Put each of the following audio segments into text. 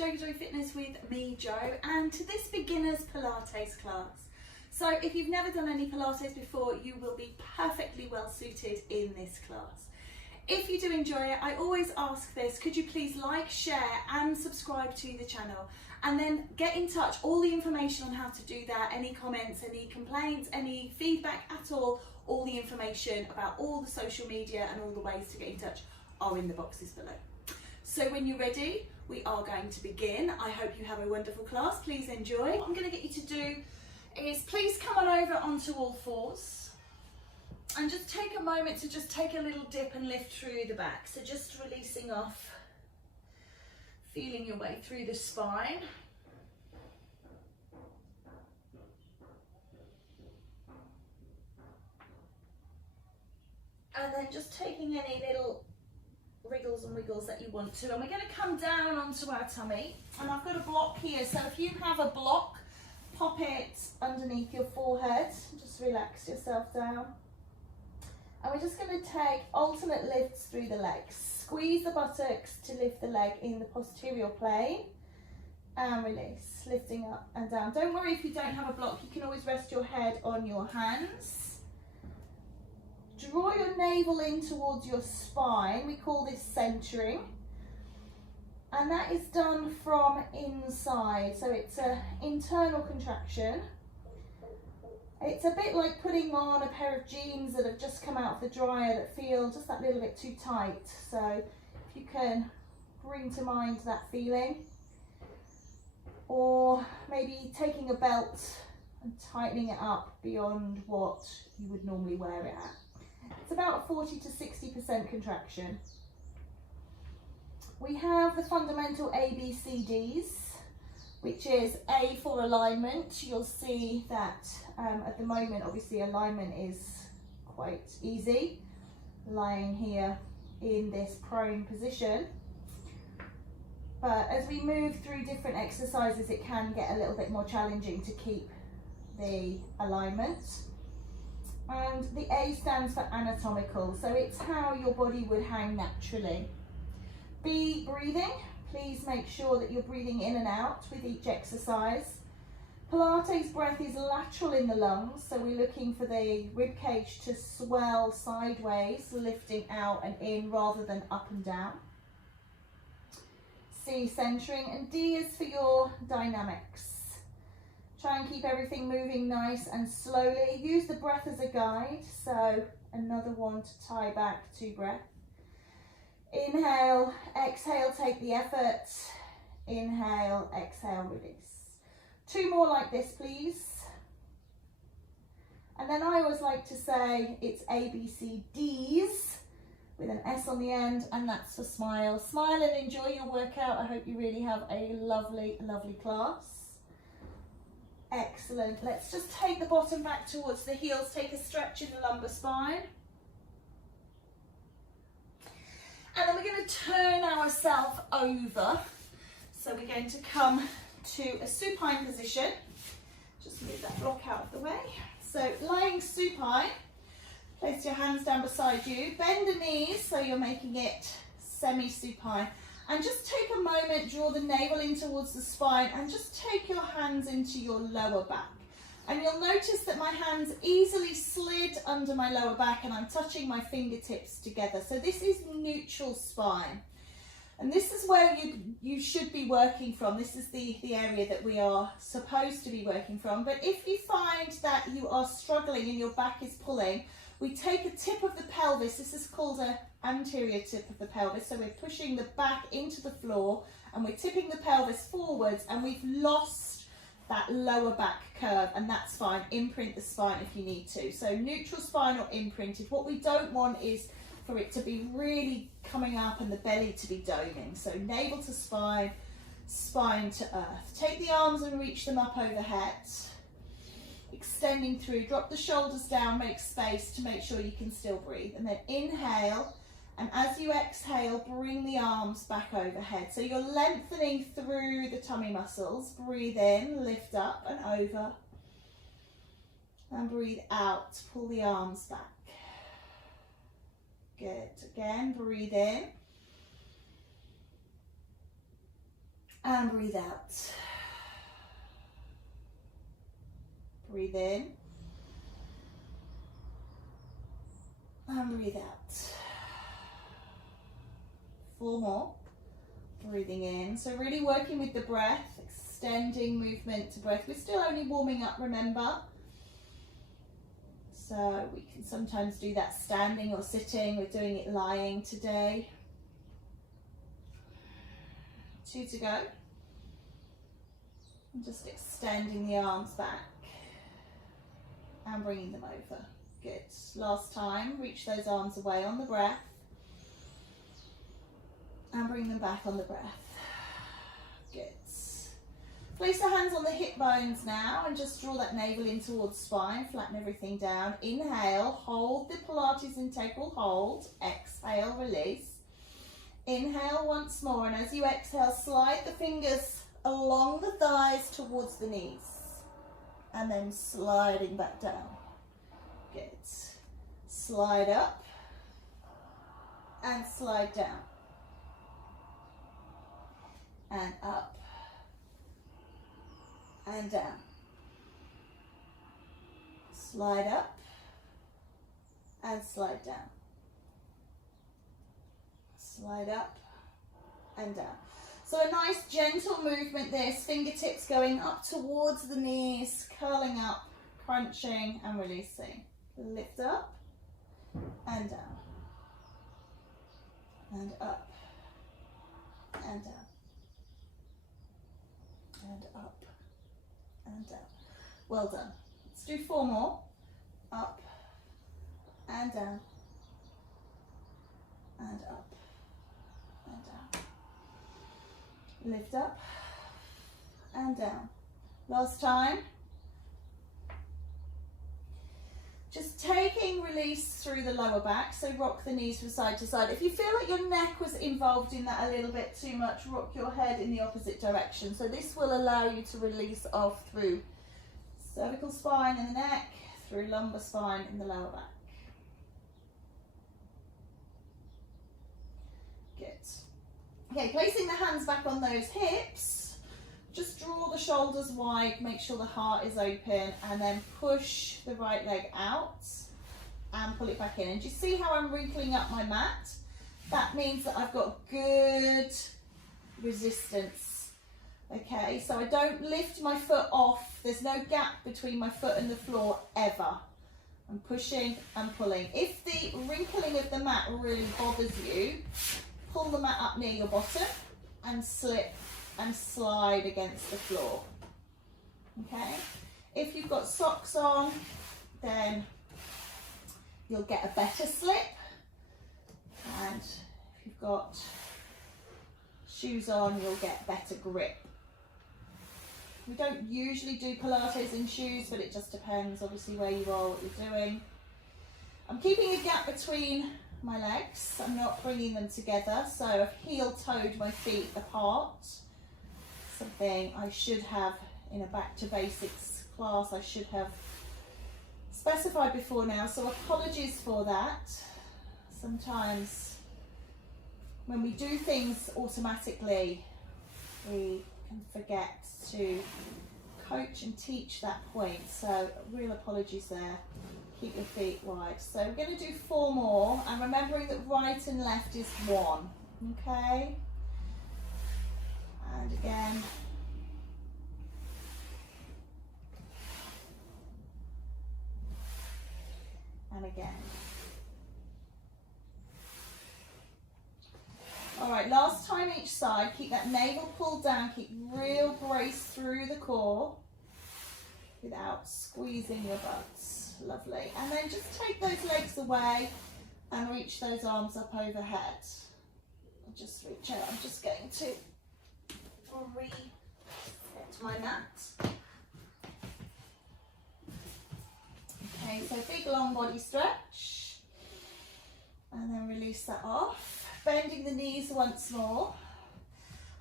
Joy Fitness with me, Jo, and to this beginner's Pilates class. So if you've never done any Pilates before, you will be perfectly well suited in this class. If you do enjoy it, I always ask this: could you please like, share and subscribe to the channel, and then get in touch. All the information on how to do that, any comments, any complaints, any feedback at all the information about all the social media and all the ways to get in touch are in the boxes below. So when you're ready, we are going to begin. I hope you have a wonderful class. Please enjoy. What I'm going to get you to do is please come on over onto all fours and just take a moment to just take a little dip and lift through the back. So just releasing off, feeling your way through the spine. And then just taking any little wriggles and wiggles that you want to, and we're going to come down onto our tummy, and I've got a block here, so if you have a block, pop it underneath your forehead, just relax yourself down, and we're just going to take alternate lifts through the legs. Squeeze the buttocks to lift the leg in the posterior plane and release, lifting up and down. Don't worry if you don't have a block, you can always rest your head on your hands. Draw your navel in towards your spine. We call this centering. And that is done from inside. So it's an internal contraction. It's a bit like putting on a pair of jeans that have just come out of the dryer that feel just that little bit too tight. So if you can bring to mind that feeling. Or maybe taking a belt and tightening it up beyond what you would normally wear it at. It's about a 40 to 60% contraction. We have the fundamental ABCDs, which is A for alignment. You'll see that at the moment, obviously, alignment is quite easy, lying here in this prone position. But as we move through different exercises, it can get a little bit more challenging to keep the alignment. And the A stands for anatomical, so it's how your body would hang naturally. B, breathing. Please make sure that you're breathing in and out with each exercise. Pilates breath is lateral in the lungs, so we're looking for the rib cage to swell sideways, lifting out and in rather than up and down. C, centering, and D is for your dynamics. Try and keep everything moving nice and slowly. Use the breath as a guide. So another one to tie back to breath. Inhale, exhale, take the effort. Inhale, exhale, release. Two more like this, please. And then I always like to say it's ABCDs with an S on the end, and that's for smile. Smile and enjoy your workout. I hope you really have a lovely, lovely class. Excellent. Let's just take the bottom back towards the heels. Take a stretch in the lumbar spine. And then we're going to turn ourselves over. So we're going to come to a supine position. Just move that block out of the way. So lying supine, place your hands down beside you. Bend the knees so you're making it semi-supine. And just take a moment, draw the navel in towards the spine and just take your hands into your lower back. And you'll notice that my hands easily slid under my lower back and I'm touching my fingertips together. So this is neutral spine. And this is where you should be working from. This is the area that we are supposed to be working from. But if you find that you are struggling and your back is pulling, we take a tip of the pelvis. This is called an anterior tip of the pelvis. So we're pushing the back into the floor and we're tipping the pelvis forwards, and we've lost that lower back curve, and that's fine. Imprint the spine if you need to. So neutral spine or imprinted. What we don't want is for it to be really coming up and the belly to be doming. So navel to spine, spine to earth. Take the arms and reach them up overhead. Extending through, drop the shoulders down, make space to make sure you can still breathe. And then inhale, and as you exhale, bring the arms back overhead. So you're lengthening through the tummy muscles. Breathe in, lift up and over. And breathe out, pull the arms back. Good. Again, breathe in. And breathe out. Breathe in. And breathe out. 4 more. Breathing in. So really working with the breath, extending movement to breath. We're still only warming up, remember? So we can sometimes do that standing or sitting. We're doing it lying today. 2 to go. And just extending the arms back and bringing them over. Good. Last time, reach those arms away on the breath and bring them back on the breath. Good. Place the hands on the hip bones now and just draw that navel in towards spine, flatten everything down. Inhale, hold the Pilates integral hold. Exhale, release. Inhale once more, and as you exhale, slide the fingers along the thighs towards the knees and then sliding back down. Good. Slide up and slide down and up and down. Slide up and slide down. Slide up and down. So a nice gentle movement this, fingertips going up towards the knees, curling up, crunching and releasing. Lift up and down and up and down and up and down. Well done. Let's do 4 more. Up and down and up and down. Lift up and down. Last time. Just taking release through the lower back, so rock the knees from side to side. If you feel like your neck was involved in that a little bit too much, rock your head in the opposite direction. So this will allow you to release off through cervical spine in the neck, through lumbar spine in the lower back. Good. Okay, placing the hands back on those hips. Just draw the shoulders wide, make sure the heart is open, and then push the right leg out and pull it back in. And do you see how I'm wrinkling up my mat? That means that I've got good resistance. Okay, so I don't lift my foot off. There's no gap between my foot and the floor ever. I'm pushing and pulling. If the wrinkling of the mat really bothers you, pull the mat up near your bottom and slip and slide against the floor. Okay, if you've got socks on, then you'll get a better slip, and if you've got shoes on, you'll get better grip. We don't usually do Pilates in shoes, but it just depends obviously where you are, what you're doing. I'm keeping a gap between my legs. I'm not bringing them together, so I've heel-toed my feet apart. Something I should have in a back to basics class, I should have specified before now, so apologies for that. Sometimes when we do things automatically, we can forget to coach and teach that point, so real apologies there. Keep your feet wide. So we're going to do 4 more, and remembering that right and left is 1, okay? And again. And again. All right, last time each side. Keep that navel pulled down. Keep real brace through the core without squeezing your butts. Lovely. And then just take those legs away and reach those arms up overhead. Just reach out. I'm just going to reset my mat. Okay, so big long body stretch. And then release that off. Bending the knees once more.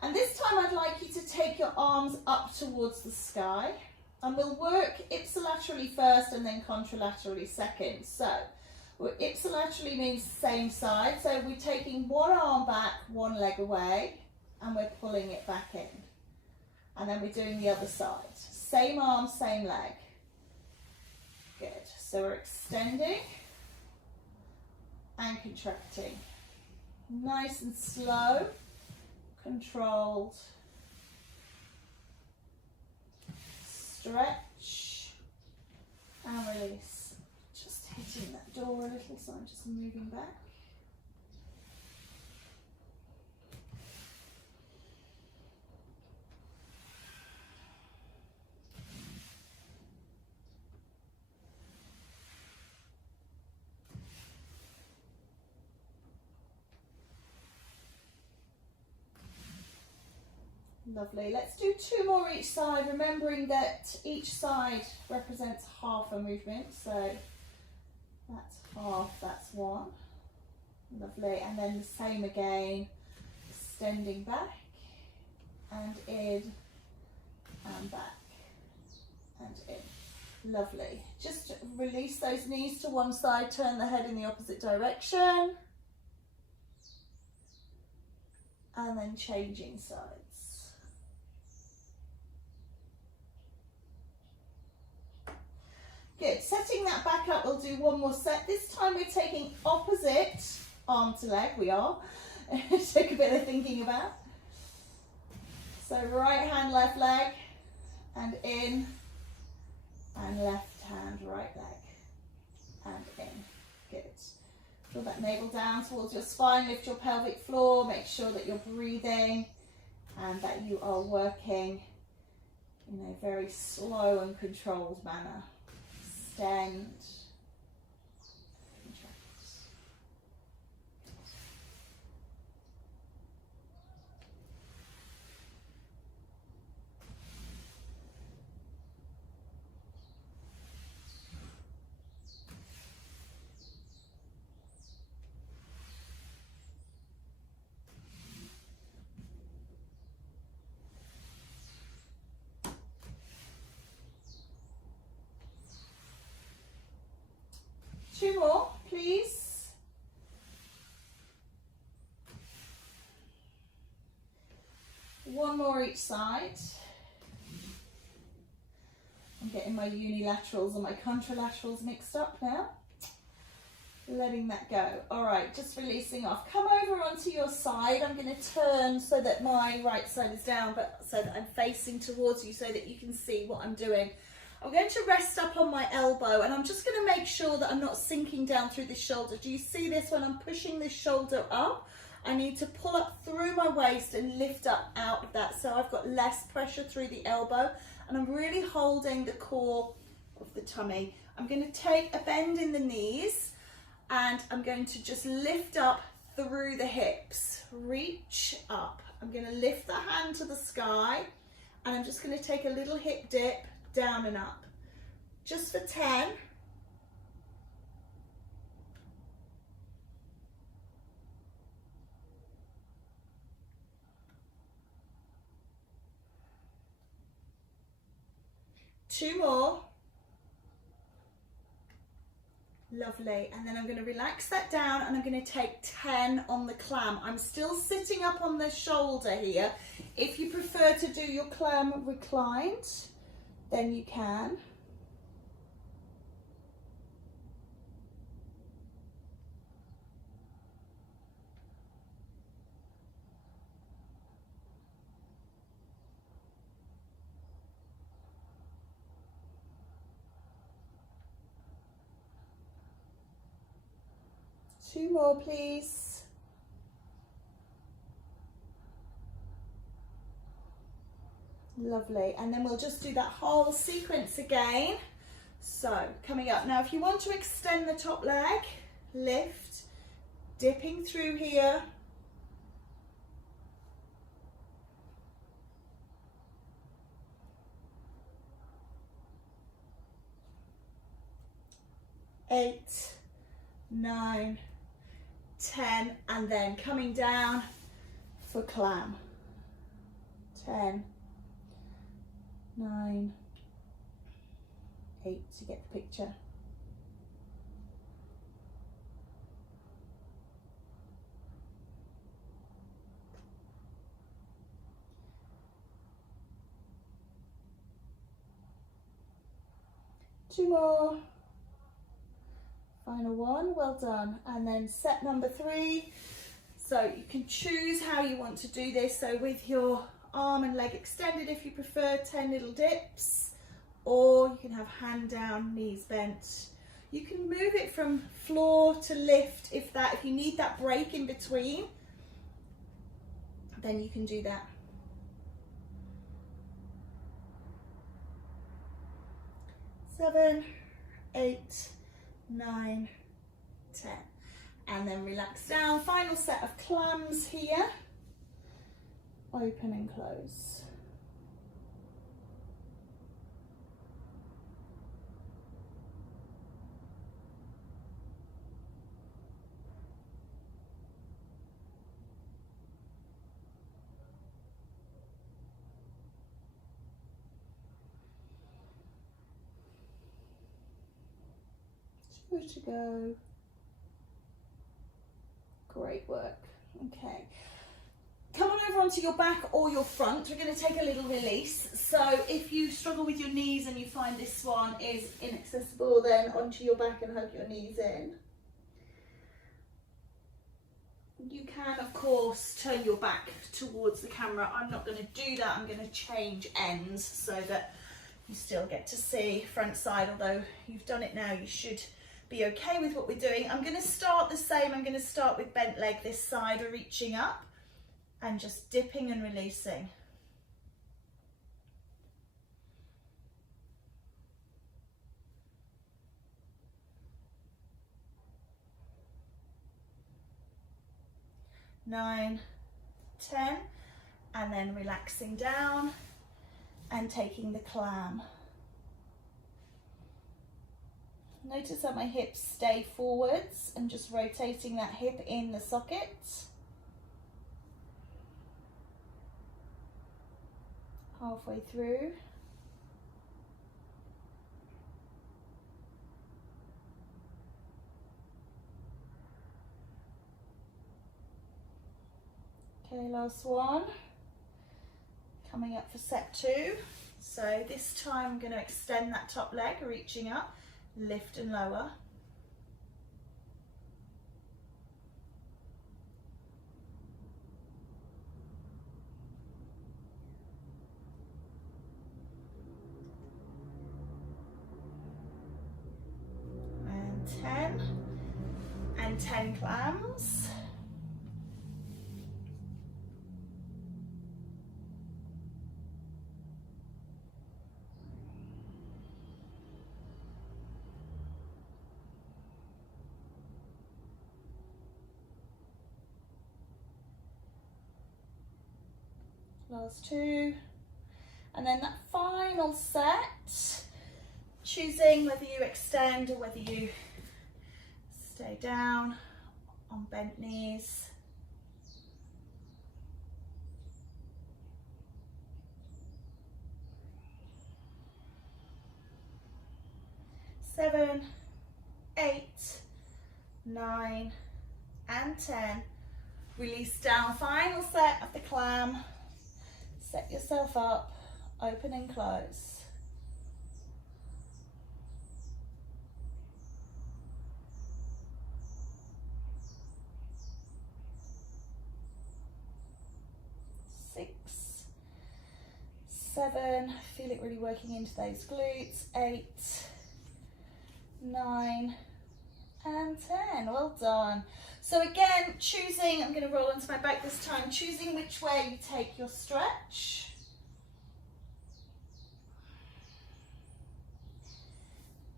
And this time I'd like you to take your arms up towards the sky. And we'll work ipsilaterally first and then contralaterally second. So ipsilaterally means same side. So we're taking one arm back, one leg away, and we're pulling it back in. And then we're doing the other side. Same arm, same leg. Good. So we're extending and contracting. Nice and slow, controlled. Stretch and release. Just hitting that door a little, so I'm just moving back. Lovely. Let's do 2 more each side, remembering that each side represents half a movement. So that's half, that's 1. Lovely. And then the same again, extending back and in and back and in. Lovely. Just release those knees to one side, turn the head in the opposite direction. And then changing sides. Good, setting that back up, we'll do 1 more set. This time we're taking opposite arm to leg, we are. Take a bit of thinking about. So right hand, left leg, and in, and left hand, right leg, and in. Good. Draw that navel down towards your spine, lift your pelvic floor, make sure that you're breathing and that you are working in a very slow and controlled manner. Extend, contract. Two more, please. One more each side. I'm getting my unilaterals and my contralaterals mixed up now. Letting that go. All right, just releasing off. Come over onto your side. I'm going to turn so that my right side is down, but so that I'm facing towards you so that you can see what I'm doing. I'm going to rest up on my elbow and I'm just going to make sure that I'm not sinking down through this shoulder. Do you see this? When I'm pushing this shoulder up, I need to pull up through my waist and lift up out of that. So I've got less pressure through the elbow and I'm really holding the core of the tummy. I'm going to take a bend in the knees and I'm going to just lift up through the hips. Reach up. I'm going to lift the hand to the sky and I'm just going to take a little hip dip down and up, just for 10. Two more. Lovely. And then I'm going to relax that down and I'm going to take 10 on the clam. I'm still sitting up on the shoulder here. If you prefer to do your clam reclined, then you can. Two more, please. Lovely, and then we'll just do that whole sequence again. So, coming up. Now, if you want to extend the top leg, lift, dipping through here. Eight, 9, 10, and then coming down for clam. 10, 9, 8 to get the picture. 2 more. Final one, well done. And then set number 3. So you can choose how you want to do this. So with your arm and leg extended if you prefer, 10 little dips, or you can have hand down, knees bent. You can move it from floor to lift if you need that break in between, then you can do that. 7, 8, 9, 10. And then relax down. Final set of clams here. Open and close. Two to go. Great work. Okay. Come on over onto your back or your front. We're going to take a little release. So if you struggle with your knees and you find this one is inaccessible, then onto your back and hug your knees in. You can, of course, turn your back towards the camera. I'm not going to do that. I'm going to change ends so that you still get to see front side, although you've done it now, you should be okay with what we're doing. I'm going to start the same. I'm going to start with bent leg this side. We're reaching up and just dipping and releasing. Nine, 10, and then relaxing down and taking the clam. Notice that my hips stay forwards and just rotating that hip in the socket. Halfway through. Okay, last one. Coming up for set 2. So this time I'm going to extend that top leg, reaching up. Lift and lower. And 10. And 10 clams. Last 2, and then that final set, choosing whether you extend or whether you stay down on bent knees. Seven, 8, 9, and 10. Release down, final set of the clam. Set yourself up, open and close. Six, 7, feel it really working into those glutes. 8, 9, and 10. Well done. So again, choosing, I'm going to roll onto my back this time, choosing which way you take your stretch.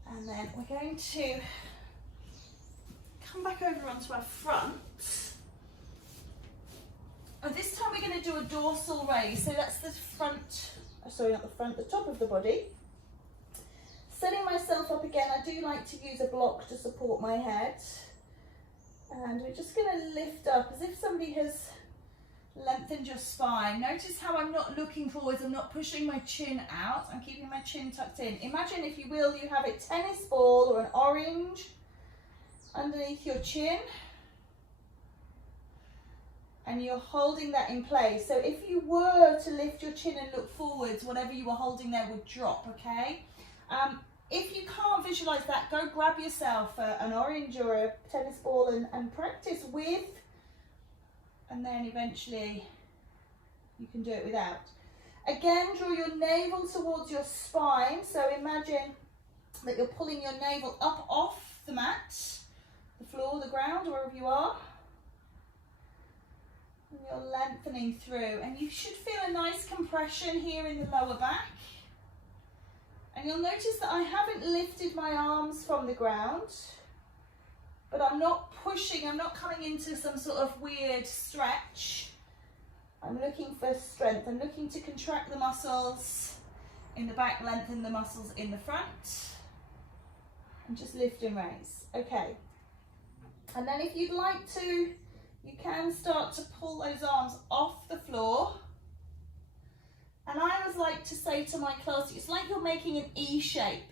And then we're going to come back over onto our front. And this time we're going to do a dorsal raise. So that's the front, sorry, not the front, the top of the body. Setting myself up again, I do like to use a block to support my head. And we're just going to lift up as if somebody has lengthened your spine. Notice how I'm not looking forwards, I'm not pushing my chin out, I'm keeping my chin tucked in. Imagine, if you will, you have a tennis ball or an orange underneath your chin. And you're holding that in place. So if you were to lift your chin and look forwards, whatever you were holding there would drop, okay? If you can't visualize that, go grab yourself an orange or a tennis ball and practice with, and then eventually you can do it without. Again, draw your navel towards your spine. So imagine that you're pulling your navel up off the mat, the floor, the ground, wherever you are. And you're lengthening through, and you should feel a nice compression here in the lower back. And you'll notice that I haven't lifted my arms from the ground, but I'm not pushing, I'm not coming into some sort of weird stretch. I'm looking for strength. I'm looking to contract the muscles in the back, lengthen the muscles in the front, and just lift and raise. Okay. And then if you'd like to, you can start to pull those arms off the floor. And I always like to say to my class, it's like you're making an E shape.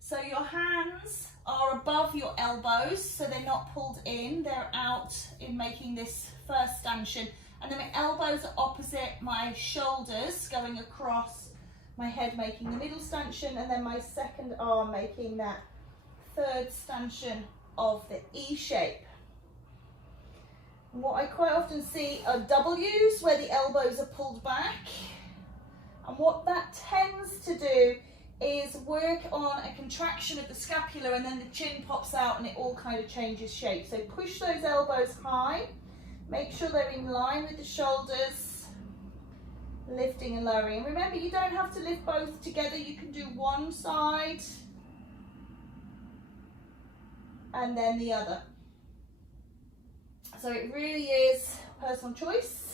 So your hands are above your elbows, so they're not pulled in, they're out in making this first stanchion. And then my elbows are opposite my shoulders, going across my head, making the middle stanchion, and then my second arm making that third stanchion of the E shape. And what I quite often see are W's, where the elbows are pulled back. And what that tends to do is work on a contraction of the scapula, and then the chin pops out and it all kind of changes shape. So push those elbows high, make sure they're in line with the shoulders, lifting and lowering. And remember, you don't have to lift both together, you can do one side and then the other. So it really is personal choice.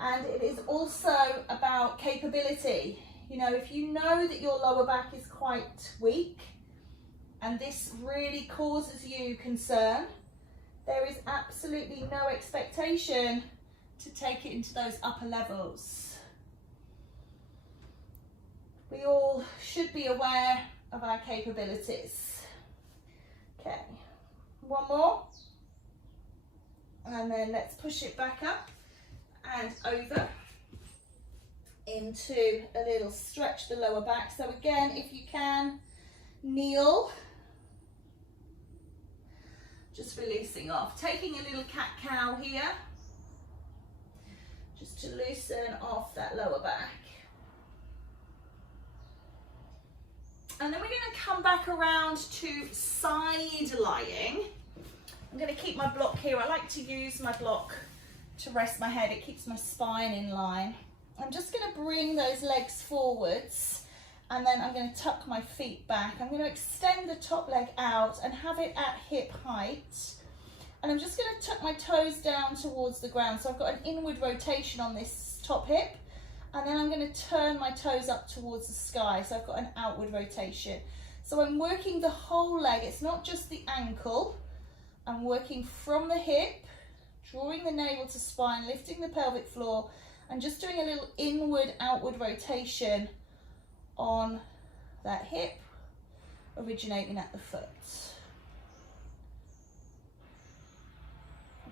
And it is also about capability. You know, if you know that your lower back is quite weak and this really causes you concern, there is absolutely no expectation to take it into those upper levels. We all should be aware of our capabilities. Okay, one more. And then let's push it back up and over into a little stretch the lower back. So again, if you can, kneel, just releasing off, taking a little cat-cow here, just to loosen off that lower back. And then we're going to come back around to side lying. I'm going to keep my block here. I like to use my block to rest my head. It keeps my spine in line. I'm just going to bring those legs forwards, and then I'm going to tuck my feet back. I'm going to extend the top leg out and have it at hip height. And I'm just going to tuck my toes down towards the ground. So I've got an inward rotation on this top hip, and then I'm going to turn my toes up towards the sky. So I've got an outward rotation. So I'm working the whole leg. It's not just the ankle. I'm working from the hip, drawing the navel to spine, lifting the pelvic floor, and just doing a little inward, outward rotation on that hip, originating at the foot.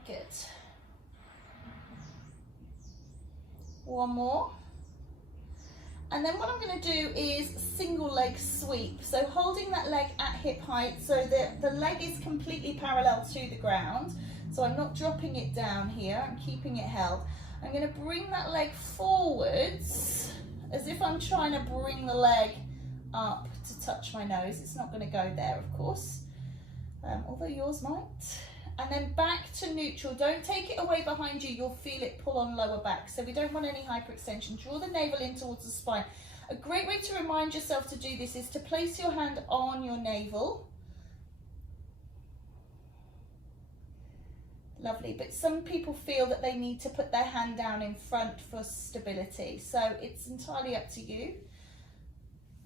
Good. One more. And then what I'm going to do is single leg sweep. So holding that leg at hip height so that the leg is completely parallel to the ground. So I'm not dropping it down here, I'm keeping it held. I'm going to bring that leg forwards as if I'm trying to bring the leg up to touch my nose. It's not going to go there, of course, although yours might. And then back to neutral. Don't take it away behind you. You'll feel it pull on lower back. So we don't want any hyperextension. Draw the navel in towards the spine. A great way to remind yourself to do this is to place your hand on your navel. Lovely, but some people feel that they need to put their hand down in front for stability. So it's entirely up to you.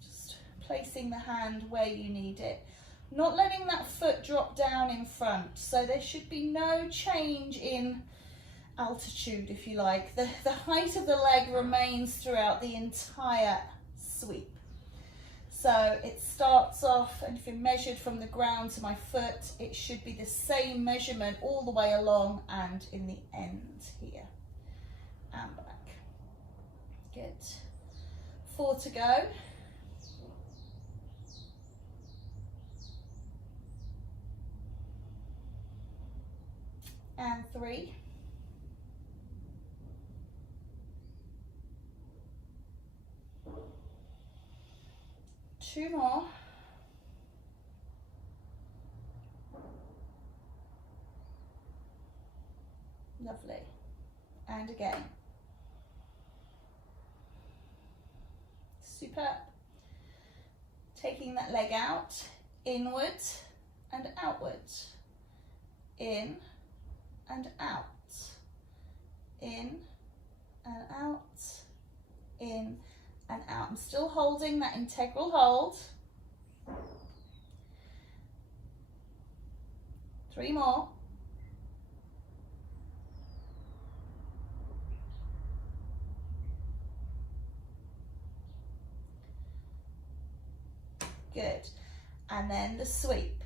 Just placing the hand where you need it. Not letting that foot drop down in front. So there should be no change in altitude, if you like. The height of the leg remains throughout the entire sweep. So it starts off, and if you measured from the ground to my foot, it should be the same measurement all the way along and in the end here. And back. Good. 4 to go. and 3. Two more. Lovely. And again. Superb. Taking that leg out, inward and outward. In and out. In and out. In and out. I'm still holding that integral hold. 3 more. Good. And then the sweep.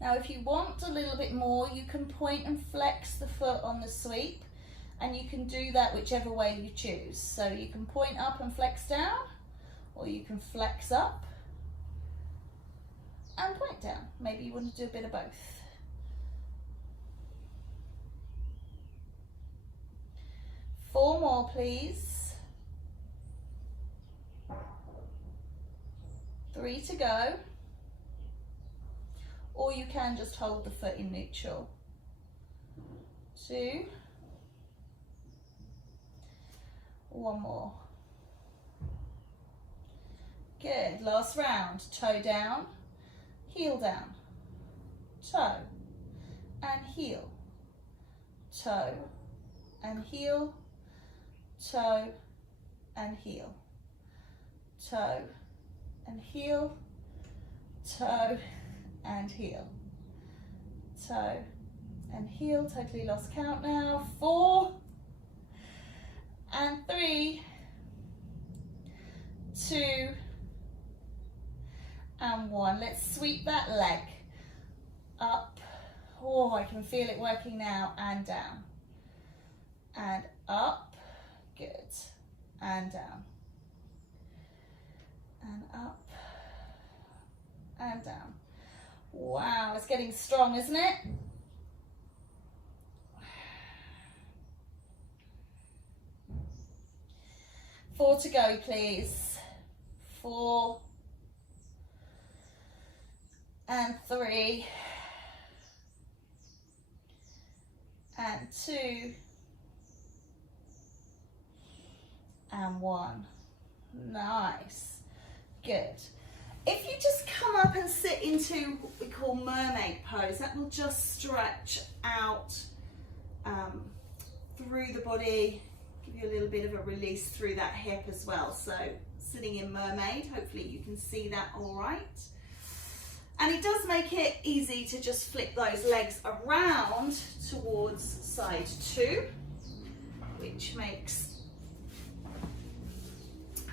Now, if you want a little bit more, you can point and flex the foot on the sweep, and you can do that whichever way you choose. So you can point up and flex down, or you can flex up and point down. Maybe you want to do a bit of both. 4 more, please. 3 to go. Or you can just hold the foot in neutral. 2. 1 more. Good. Last round. Toe down, heel down, toe and heel, toe and heel, toe and heel, toe and heel, toe and heel, toe and heel. Totally lost count now. 4 and 3, 2 and 1. Let's sweep that leg up. Oh, I can feel it working now. And down and up. Good. And down and up and down. Wow, it's getting strong, isn't it? Four to go, please. 4 and 3 and 2 and 1. Nice. Good. If you just come up and sit into what we call mermaid pose, that will just stretch out through the body, give you a little bit of a release through that hip as well. So sitting in mermaid, hopefully you can see that all right. And it does make it easy to just flip those legs around towards side 2, which makes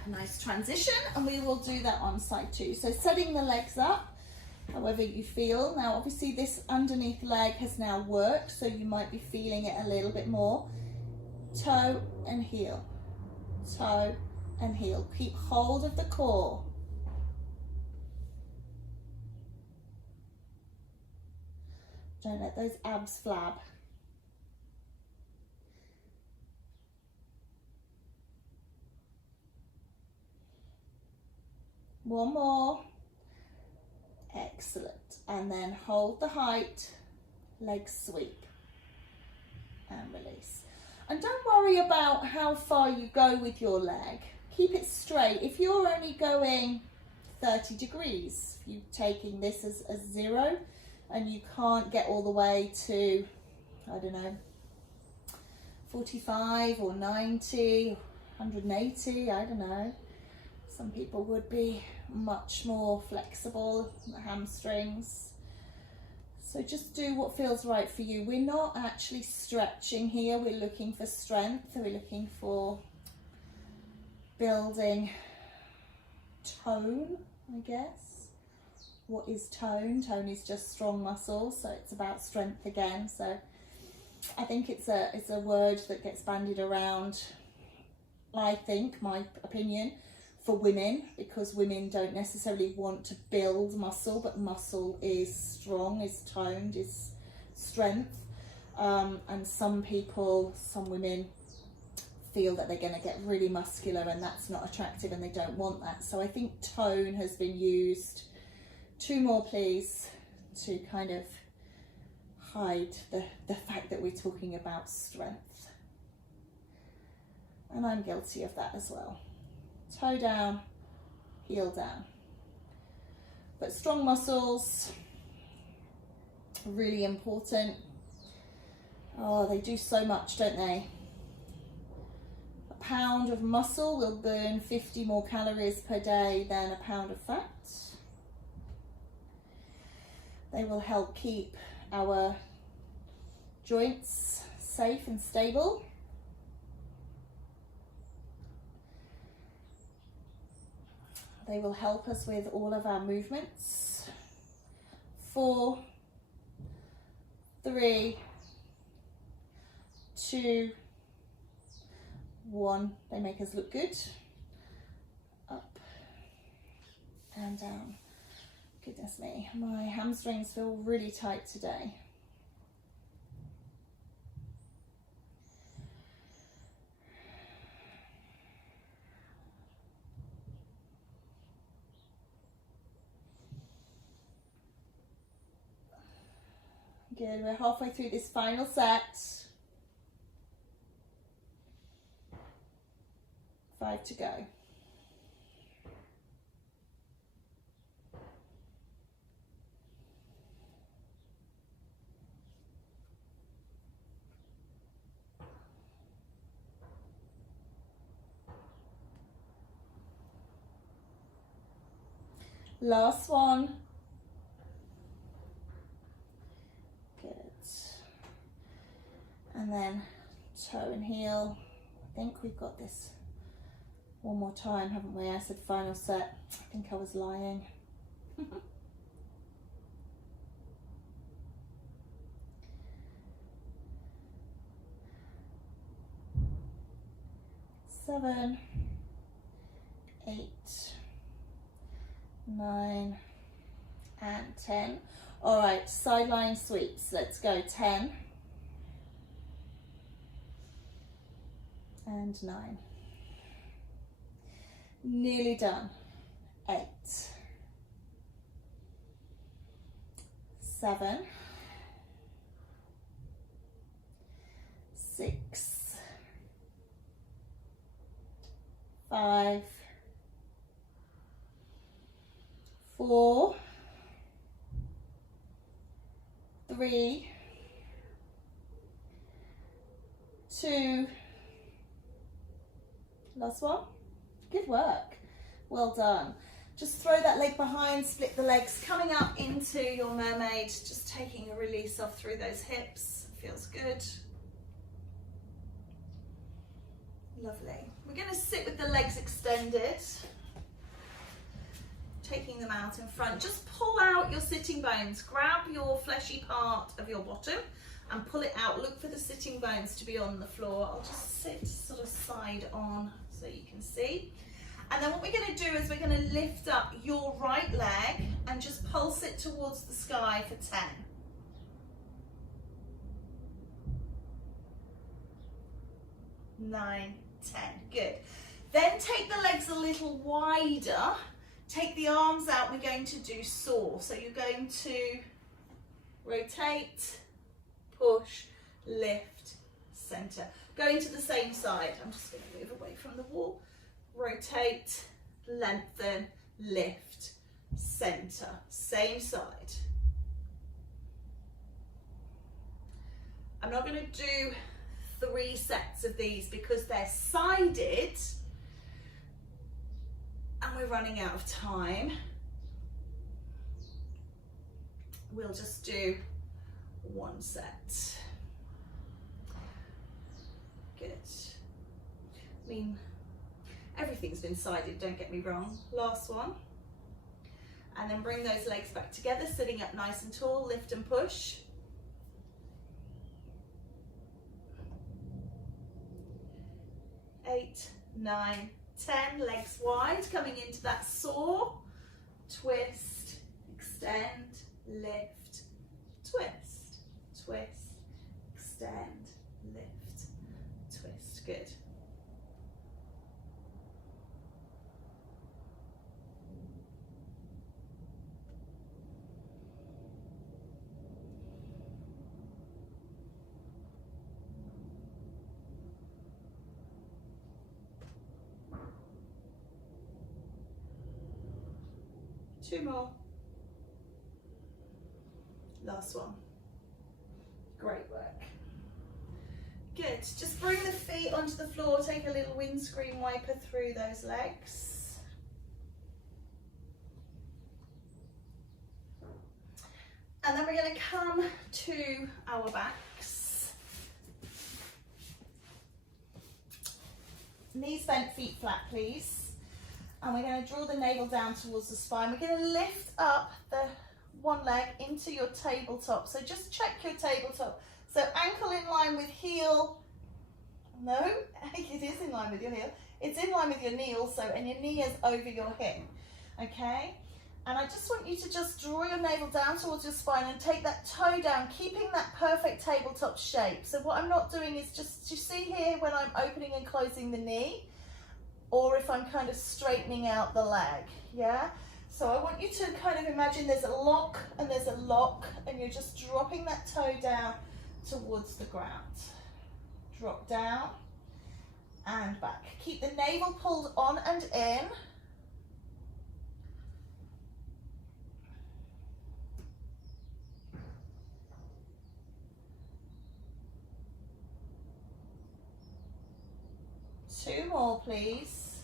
a nice transition, and we will do that on side 2. So setting the legs up however you feel. Now obviously this underneath leg has now worked, so you might be feeling it a little bit more. Toe and heel, toe and heel. Keep hold of the core. Don't let those abs flab. One more. Excellent. And then hold the height, leg sweep and release. And don't worry about how far you go with your leg. Keep it straight. If you're only going 30 degrees, if you're taking this as 0 and you can't get all the way to, I don't know, 45 or 90, 180, I don't know. Some people would be much more flexible, the hamstrings. So just do what feels right for you. We're not actually stretching here. We're looking for strength. We're looking for building tone, I guess. What is tone? Tone is just strong muscle, so it's about strength again. So I think it's a word that gets bandied around, I think, my opinion, for women, because women don't necessarily want to build muscle, but muscle is strong, is toned, is strength. And some women feel that they're going to get really muscular and that's not attractive and they don't want that. So I think tone has been used. 2 more please, to kind of hide the fact that we're talking about strength. And I'm guilty of that as well. Toe down, heel down. But strong muscles, really important. Oh, they do so much, don't they? A pound of muscle will burn 50 more calories per day than a pound of fat. They will help keep our joints safe and stable. They will help us with all of our movements. 4, 3, 2, 1. They make us look good. Up and down. Goodness me, my hamstrings feel really tight today. Good, we're halfway through this final set. 5 to go. Last one. Good. And then toe and heel. I think we've got this one more time, haven't we? I said final set. I think I was lying. 7, 8, 9 and 10. All right, sideline sweeps. Let's go. 10 and 9. Nearly done. 8, 7, 6, 5, 4, 3, 2, last one. Good work. Well done. Just throw that leg behind, split the legs, coming up into your mermaid, just taking a release off through those hips. Feels good. Lovely. We're going to sit with the legs extended, taking them out in front. Just pull out your sitting bones. Grab your fleshy part of your bottom and pull it out. Look for the sitting bones to be on the floor. I'll just sit sort of side on so you can see. And then what we're going to do is we're going to lift up your right leg and just pulse it towards the sky for 10. 9, 10. Good. Then take the legs a little wider. Take the arms out. We're going to do soar. So you're going to rotate, push, lift, center. Going to the same side. I'm just going to move away from the wall. Rotate, lengthen, lift, center. Same side. I'm not going to do 3 sets of these because they're sided and we're running out of time. We'll just do 1 set. Good. I mean, everything's been sided, don't get me wrong. Last one. And then bring those legs back together, sitting up nice and tall, lift and push. 8, 9, 10, legs wide, coming into that saw. Twist, extend, lift, twist, twist, extend, lift, twist. Good. Two more. Last one. Great work. Good. Just bring the feet onto the floor. Take a little windscreen wiper through those legs. And then we're going to come to our backs. Knees bent, feet flat, please. And we're going to draw the navel down towards the spine. We're going to lift up the one leg into your tabletop. So just check your tabletop. So ankle in line with heel. No, it is in line with your heel. It's in line with your knee also, and your knee is over your hip. Okay? And I just want you to just draw your navel down towards your spine and take that toe down, keeping that perfect tabletop shape. So what I'm not doing is just, you see here when I'm opening and closing the knee, or if I'm kind of straightening out the leg, yeah? So I want you to kind of imagine there's a lock and there's a lock, and you're just dropping that toe down towards the ground. Drop down and back. Keep the navel pulled on and in. Two more, please.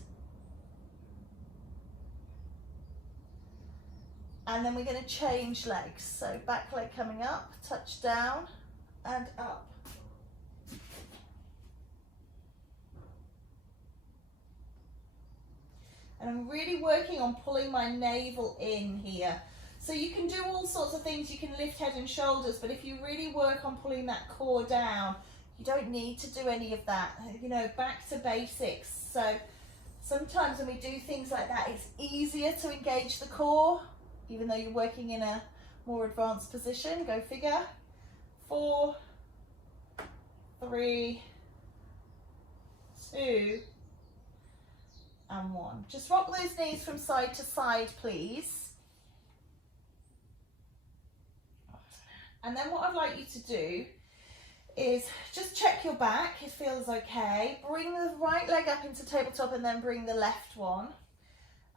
And then we're going to change legs. So back leg coming up, touch down and up. And I'm really working on pulling my navel in here. So you can do all sorts of things. You can lift head and shoulders, but if you really work on pulling that core down, you don't need to do any of that. You know, back to basics. So sometimes when we do things like that, it's easier to engage the core, even though you're working in a more advanced position. Go figure. 4, 3, 2, and 1. Just rock those knees from side to side, please. And then what I'd like you to do is just check your back. It feels okay. Bring the right leg up into tabletop and then bring the left one.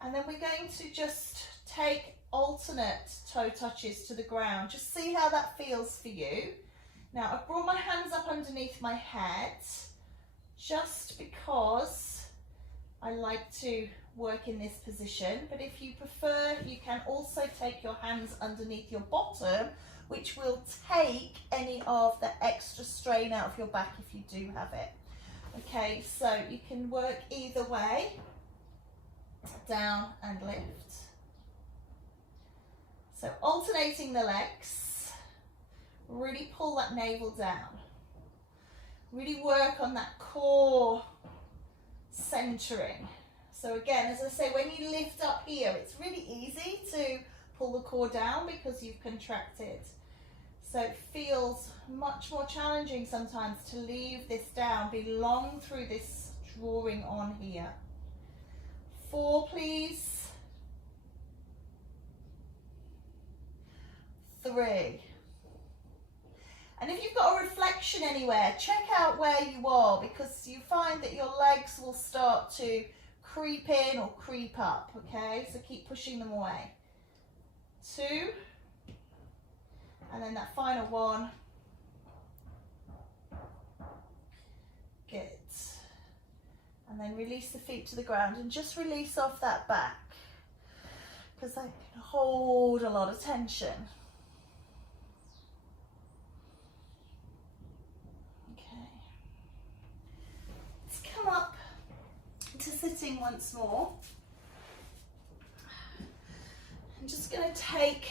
And then we're going to just take alternate toe touches to the ground. Just see how that feels for you. Now I've brought my hands up underneath my head just because I like to work in this position, but if you prefer, you can also take your hands underneath your bottom, which will take any of the extra strain out of your back if you do have it. Okay, so you can work either way, down and lift. So alternating the legs, really pull that navel down. Really work on that core centering. So again, as I say, when you lift up here, it's really easy to pull the core down because you've contracted. So it feels much more challenging sometimes to leave this down, be long through this drawing on here. 4, please. 3. And if you've got a reflection anywhere, check out where you are, because you find that your legs will start to creep in or creep up, okay? So keep pushing them away. 2. And then that final one. Good. And then release the feet to the ground and just release off that back, because they can hold a lot of tension. Come up to sitting once more. I'm just going to take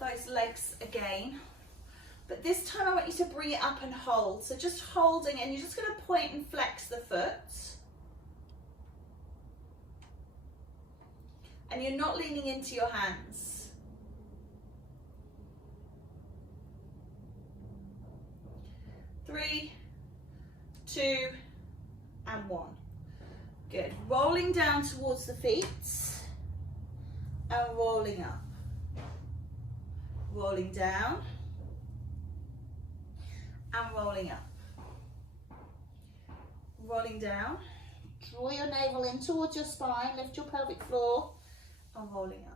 those legs again, but this time I want you to bring it up and hold. So just holding, and you're just going to point and flex the foot. and you're not leaning into your hands. 3, 2, and 1. Good. Rolling down towards the feet and rolling up. Rolling down and rolling up. Rolling down. Draw your navel in towards your spine, lift your pelvic floor, and rolling up.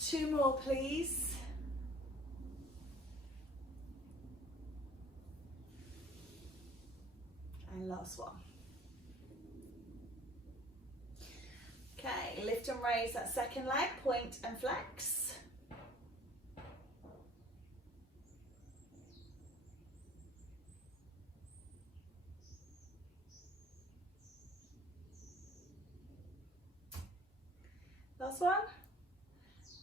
Two more, please. And last one. Okay, lift and raise that second leg, point and flex. Last one.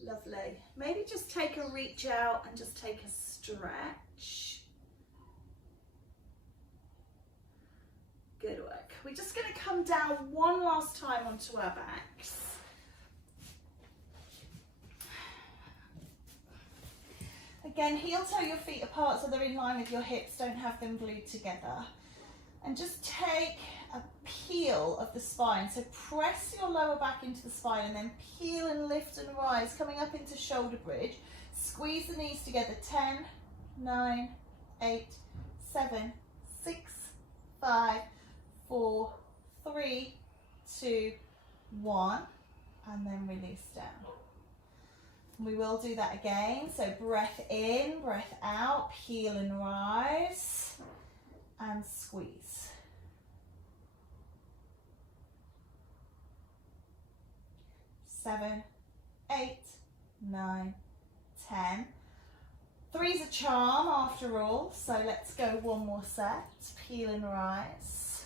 Lovely. Maybe just take a reach out and just take a stretch. Good work. We're just going to come down one last time onto our backs. Again, heel toe your feet apart so they're in line with your hips, don't have them glued together. And just take a peel of the spine. So press your lower back into the spine and then peel and lift and rise, coming up into shoulder bridge. Squeeze the knees together. 10, 9, 8, 7, 6, 5, 4, 3, 2, 1, and then release down. We will do that again. So breath in, breath out, peel and rise, and squeeze. 7, 8, 9, 10. 3's a charm after all, so let's go one more set. Peel and rise,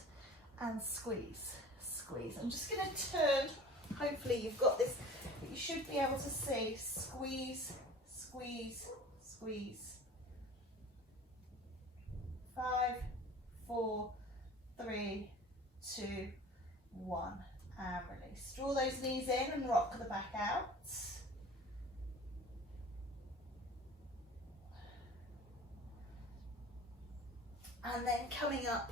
and squeeze, squeeze. I'm just going to turn, hopefully you've got this, but you should be able to see. Squeeze, squeeze, squeeze. 5, 4, 3, 2, 1, and release. Draw those knees in and rock the back out. And then coming up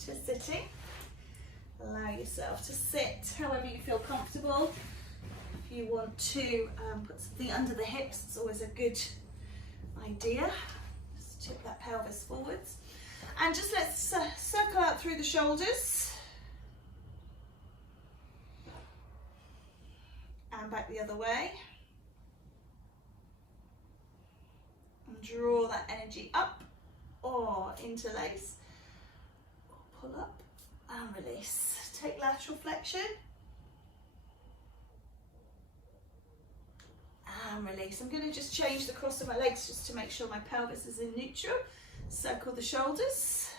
to sitting, allow yourself to sit however you feel comfortable. If you want to put something under the hips, it's always a good idea. Just tip that pelvis forwards. And just let's circle out through the shoulders. And back the other way. And draw that energy up or interlace. Or pull up and release. Take lateral flexion. And release. I'm going to just change the cross of my legs just to make sure my pelvis is in neutral. Circle the shoulders.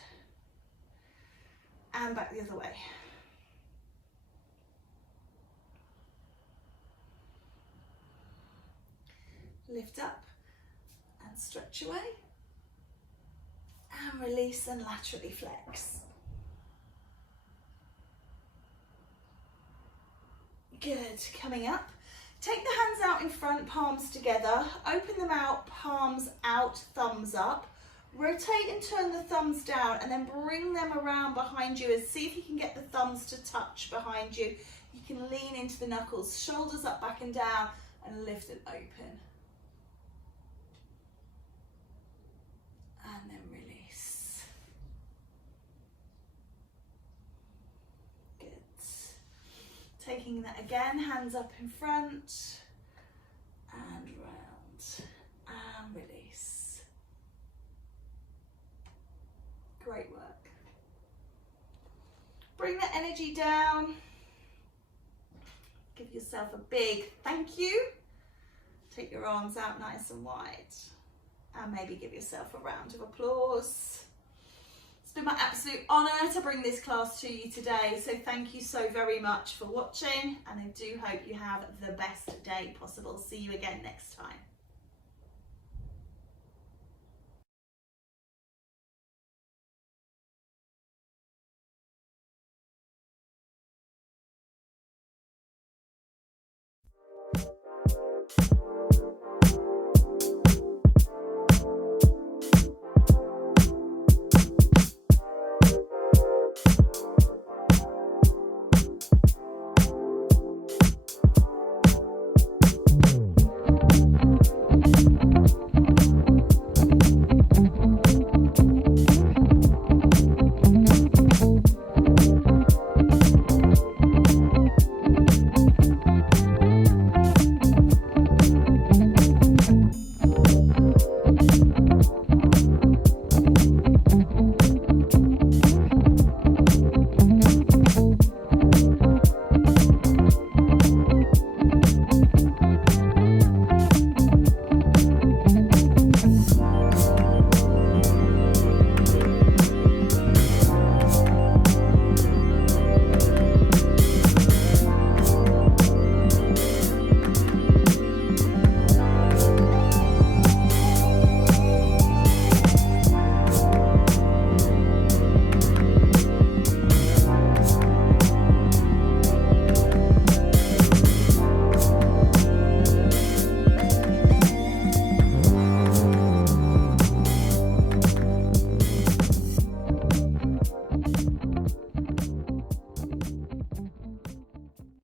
And back the other way. Lift up and stretch away. And release and laterally flex. Good. Coming up. Take the hands out in front, palms together. Open them out, palms out, thumbs up. Rotate and turn the thumbs down and then bring them around behind you and see if you can get the thumbs to touch behind you. You can lean into the knuckles, shoulders up, back and down, and lift and open. And then release. Good. Taking that again, hands up in front and round and release. Great work. Bring the energy down Give yourself a big thank you. Take your arms out nice and wide. And maybe give yourself a round of applause. It's been my absolute honour to bring this class to you today. So thank you so very much for watching. And I do hope you have the best day possible. See you again next time.